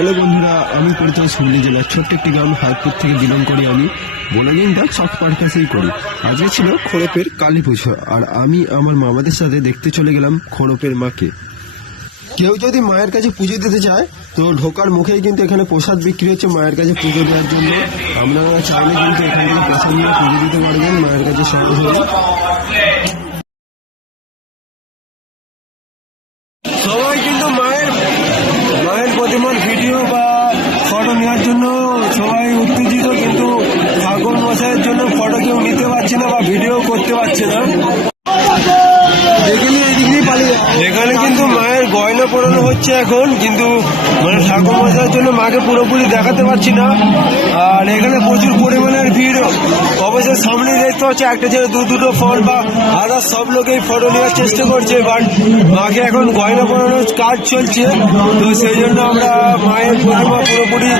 Hello বন্ধুরা, আমি পরিচয় হুগলি জেলার ছোট্ট একটি গ্রাম হাইপুর থেকে বিলং করি আমি। বোলাগিংটা সব পারপাসেই করি। আজকে ছিল খোড়পের কালী পুজো, আর আমি আমার মামাদের সাথে দেখতে চলে গেলাম খোড়পের মাকে। কেউ যদি মায়ের কাছে পুজো দিতে চায়, তো ঢোকার মুখেই কিন্তু এখানে প্রসাদ বিক্রি হচ্ছে মায়ের কাছে পুজো দেওয়ার জন্য। আপনারা চাইলে কিন্তু এখান প্রসাদ নিয়ে পুজো দিতে পারবেন মায়ের কাছে সঙ্গে ভিডিও বা ফটো নেওয়ার জন্য সবাই উত্তেজিত, কিন্তু ঠাকুর মশাইয়ের জন্য ফটো কেউ নিতে পারছে না বা ভিডিও করতে পারছে না। এখন, কিন্তু মানে ঠাকুর মশাইয়ের জন্য মাকে পুরোপুরি দেখাতে পারছি না। আর এখানে প্রচুর পরিমাণের ভিড়। অবশ্যই সামনে দেখতে হচ্ছে একটা ছেলে, দু দুটো ফল বা আদার সব লোকেই ফটো নেওয়ার চেষ্টা করছে বাট মাকে এখন গয়না পরানোর কাজ চলছে। তো সেই জন্য আমরা মায়ের প্রতিমা পুরোপুরি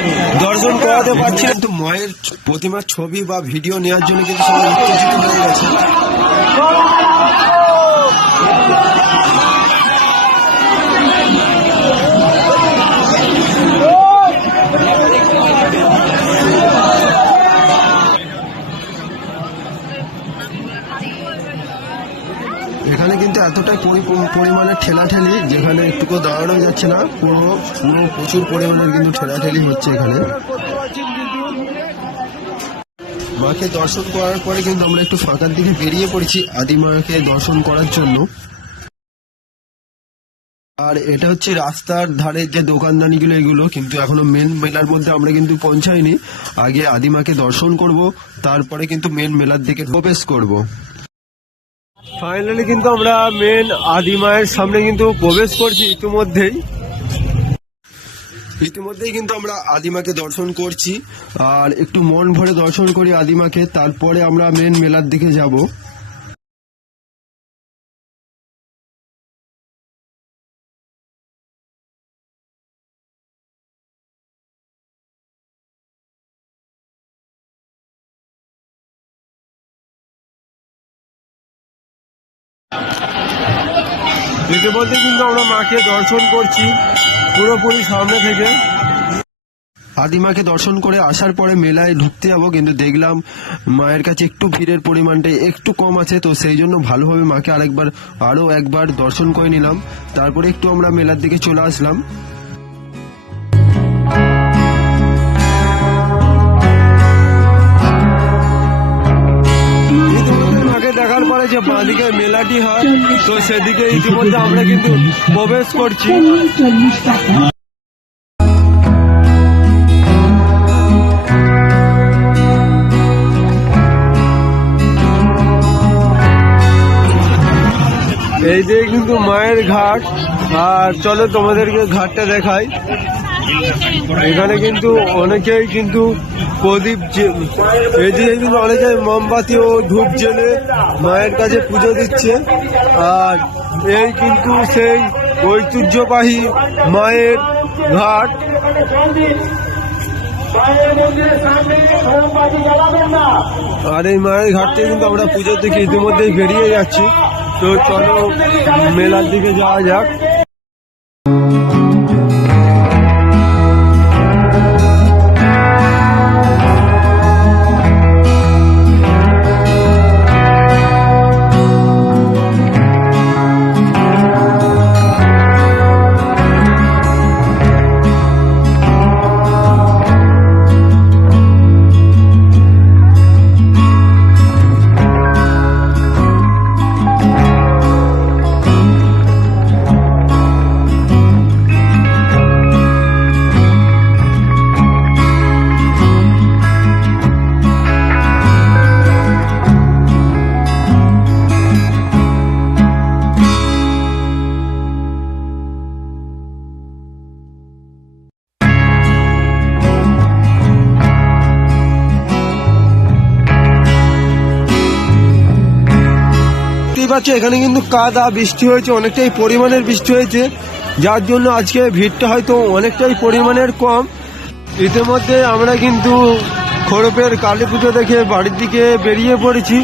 দর্শন করাতে পারছি না। কিন্তু মায়ের প্রতিমার ছবি বা ভিডিও নেওয়ার জন্য কিন্তু সবাই উত্তেজিত হয়ে গেছে। এখানে কিন্তু এতটাই পরি- পরিমাণে ঠেলাঠেলি যেখানে একটুকু দাঁড়ানো যাচ্ছে না, পুরো পুরো প্রচুর পরিমাণের কিন্তু ঠেলাঠেলি হচ্ছে এখানে। মাকে দর্শন করার পরে কিন্তু আমরা একটু ফাঁকার দিকে বেরিয়ে পড়েছি আদিমাকে দর্শন করার জন্য। আর এটা হচ্ছে রাস্তার ধারে যে দোকানদানিগুলো, এগুলো কিন্তু এখনও মেন মেলার মধ্যে আমরা কিন্তু পৌঁছাইনি। আগে আদিমাকে দর্শন করব, তারপরে কিন্তু মেন মেলার দিকে প্রবেশ করব। ফাইনালি কিন্তু আমরা মেন আদিমায়ের সামনে কিন্তু প্রবেশ করছি ইতিমধ্যেই। ইতিমধ্যেই কিন্তু আমরা আদিমাকে দর্শন করছি। আর একটু মন ভরে দর্শন করি আদিমাকে তারপরে আমরা মেন মেলার দিকে যাব। ইতিমধ্যে কিন্তু আমরা মাকে দর্শন করছি পুরোপুরি সামনে থেকে। আদিমাকে দর্শন করে আসার পরে মেলায় ঢুকতে যাব, কিন্তু দেখলাম মায়ের কাছে একটু ভিড়ের পরিমাণটা একটু কম আছে, তো সেই জন্য ভালোভাবে মাকে আরেকবার, আরও একবার দর্শন করে নিলাম। তারপরে একটু আমরা মেলার দিকে চলে আসলাম। যে বাঁদিকে মেলাটি হয় তো সেদিকে ইতিমধ্যে আমরা কিন্তু প্রবেশ করছি। এই যে কিন্তু মায়ের ঘাট আর চলো তোমাদেরকে ঘাটটা দেখাই। এখানে কিন্তু অনেকেই কিন্তু প্রদীপ এই কিন্তু অনেকে মোমবাতি ও ধূপ জেলে মায়ের কাছে পুজো দিচ্ছে। আর এই কিন্তু সেই ঐতিহ্যবাহী মায়ের ঘাট। আর এই মায়ের ঘাট থেকে কিন্তু আমরা পুজো থেকে ইতিমধ্যেই বেরিয়ে যাচ্ছি। তো চলো মেলার দিকে যাওয়া যাক। পাচ্ছ এখানে কিন্তু কাদা, বৃষ্টি হয়েছে, অনেকটাই পরিমাণের বৃষ্টি হয়েছে। যার জন্য আজকে ভিড়টা হয়তো অনেকটাই পরিমাণের কম। ইতিমধ্যে আমরা কিন্তু খড়পের কালী পুজো দেখে বাড়ির দিকে বেরিয়ে পড়েছি।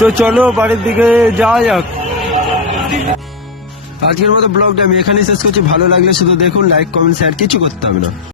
তো চলো বাড়ির দিকে যাওয়া যাক। আজকের মতো ব্লগটা আমি এখানেই শেষ করছি। ভালো লাগলে শুধু দেখুন লাইক কমেন্ট শেয়ার কিছু করতে হবে না।